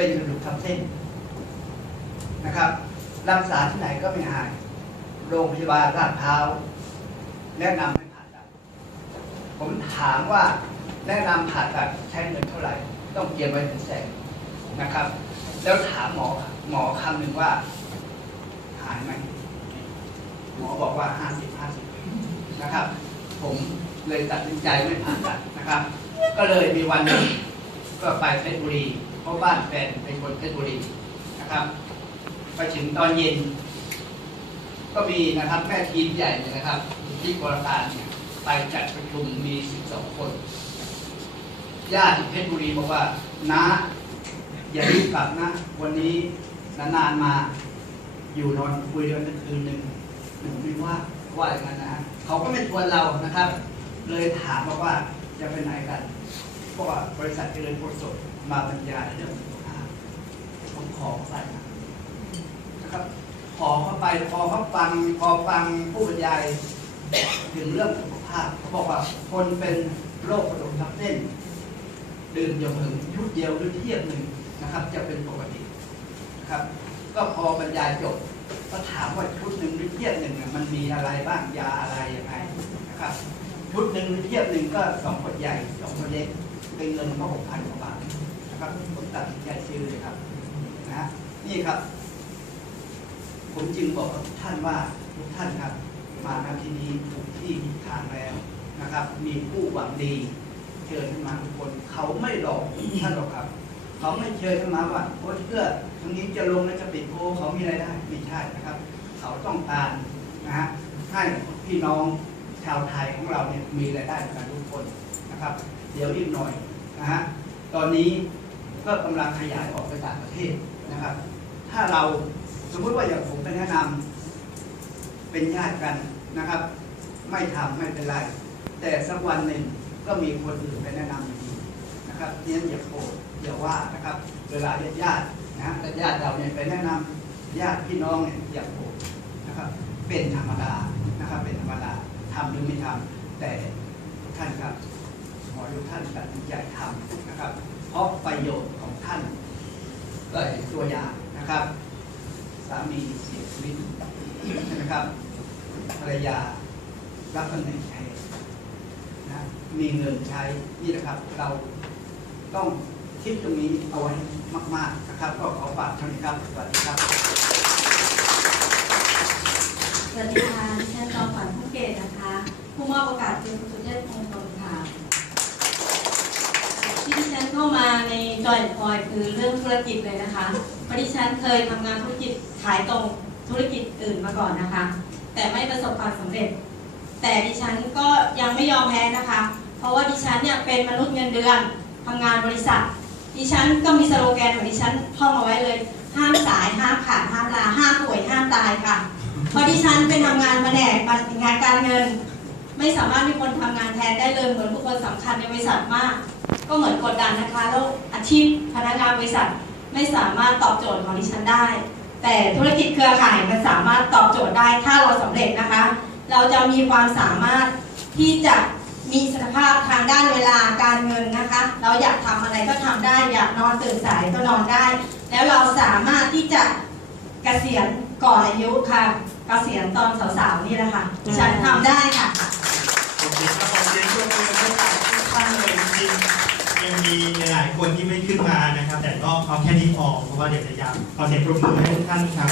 เป็นกระดูกทับเส้นนะครับรักษาที่ไหนก็ไม่หาย โรงพยาบาลราดพร้าวแนะนำให้ผ่าตัด ผมถามว่าแนะนำผ่าตัดใช้เงินเท่าไหร่ ต้องเตรียมไว้เป็นแสนนะครับ แล้วถามหมอหมอคำหนึ่งว่า หายไหมหมอบอกว่าห้าสิบห้าสิบนะครับ ผมเลยตัดสินใจไม่ผ่าตัดนะครับ ก็เลยมีวันหนึง ก็ไปเพชรบุรี เพราะบ้านแฟนเป็นคนเพชรบุรีนะครับ ไปถึงตอนเย็น ก็มีนะครับแม่ทีมใหญ่เนี่ยนะครับ ที่กรกาเนี่ยไปจัดประชุมมี12คนญาติเพชรบุรีบอกว่าน้าอย่ารีบกลับนะ วันนี้นานๆมาอยู่นอนคุยกันคืนหนึ่งหนูไม่ว่าว่าอย่างนั้นนะฮะเขาก็ไม่ชวนเรานะครับ เลยถามบอกว่าจะไปไหนกัน เพราะว่าบริษัทเจริญโพสดมาบรรยายเรื่องสุขภาพผมขอเข้าไปนะครับ ขอเข้าไปพอเขาฟังพอฟังผู้บรรยายถึงเรื่องสุขภาพเขาบอกว่าคนเป็นโรคกระดูกทับเส้นดื่มอย่าเพิ่งชุดเดียวหรือเทียบหนึ่งนะครับ จะเป็นปกตินะครับ ก็พอบรรยายจบก็ถามว่าชุดหนึ่งหรือเทียบหนึ่งมันมีอะไรบ้างยาอะไรยังไงนะครับชุดหนึ่งหรือเทียบหนึ่งก็สองขวดใหญ่สองขวดเล็ก เป็นเงินก็หกพันกว่าบาทนะครับผมตัดสินใจซื้อเลยครับนะฮะนี่ครับ ผมจึงบอกกับทุกท่านว่าทุกท่านครับ มาณที่นี้ถูกที่ถูกทางแล้วนะครับ มีผู้หวังดีเชิญขึ้นมาทุกคน เขาไม่หลอกท่านหรอกครับ เขาไม่เชิญขึ้นมาว่าโอ้เพื่อตรงนี้จะลงแล้วจะปิดโพเขามีรายได้ไม่ใช่นะครับ เขาต้องการนะฮะให้พี่น้องชาวไทยของเราเนี่ยมีรายได้กันทุกคนนะครับ เดี๋ยวอีกหน่อย นะฮะตอนนี้ก็กำลังขยายออกไปต่างประเทศนะครับ ถ้าเราสมมติว่าอย่างผมไปแนะนำเป็นญาติกันนะครับ ไม่ทำไม่เป็นไร แต่สักวันหนึ่งก็มีคนอื่นไปแนะนำดีนะครับเนี่ยอย่าโกรธอย่าว่านะครับ เวลาญาติญาตินะญาติเราเนี่ยไปแนะนำญาติพี่น้องเนี่ยอย่าโกรธนะครับ เป็นธรรมดานะครับเป็นธรรมดาทำหรือไม่ทำแต่ท่านครับ ขอให้ทุกท่านตัดสินใจทำนะครับ เพราะประโยชน์ของท่านก็อย่างตัวอย่างนะครับ สามีเสียชีวิตใช่ไหมครับภรรยารับตำแหน่งแทนนะมีเงินใช้นี่นะครับ เราต้องคิดตรงนี้เอาไว้มาก ๆนะครับ ก็ขอฝากเท่านี้ครับสวัสดีครับสวัสดีค่ะดิฉันจอมฝันผู้เกตนะคะ ผู้มอบโอกาสคือคุณสุเทพคงตนค่ะ ที่ดิฉัน เข้ามาในจอยพอยคือเรื่องธุรกิจเลยนะคะเพราะดิฉันเคยทำงานธุรกิจขายตรงธุรกิจอื่นมาก่อนนะคะ แต่ไม่ประสบความสำเร็จ แต่ดิฉันก็ยังไม่ยอมแพ้นะคะ เพราะว่าดิฉันเนี่ยเป็นมนุษย์เงินเดือนทำงานบริษัท ดิฉันก็มีสโลแกนของดิฉันท่องเอาไว้เลยห้ามสายห้ามขาดห้ามลาห้ามป่วยห้ามตายค่ะเพราะดิฉันเป็นทำงานมาแผนกงานการเงิน ไม่สามารถมีคนทำงานแทนได้เลยเหมือนบุคคลสำคัญในบริษัทมาก ก็เหมือนกดดันนะคะแล้วอาชีพพนักงานบริษัทไม่สามารถตอบโจทย์ของดิฉันได้ แต่ธุรกิจเครือข่ายมันสามารถตอบโจทย์ได้ถ้าเราสำเร็จนะคะ เราจะมีความสามารถที่จะมีสภาพทางด้านเวลาการเงินนะคะ เราอยากทำอะไรก็ทำได้ อยากนอนตื่นสายก็นอนได้ แล้วเราสามารถที่จะเกษียณก่อนอายุค่ะเกษียณตอนสาวๆนี่แหละค่ะฉันทำได้ค่ะโอเคครับขอเสียงปรบมือให้กับทุกท่านเลยจริง ยังมีหลายคนที่ไม่ขึ้นมานะครับ แต่ก็เอาแค่นี้พอเพราะว่าเดี๋ยวจะยาวขอเสียงปรบมือให้ทุกท่านครับ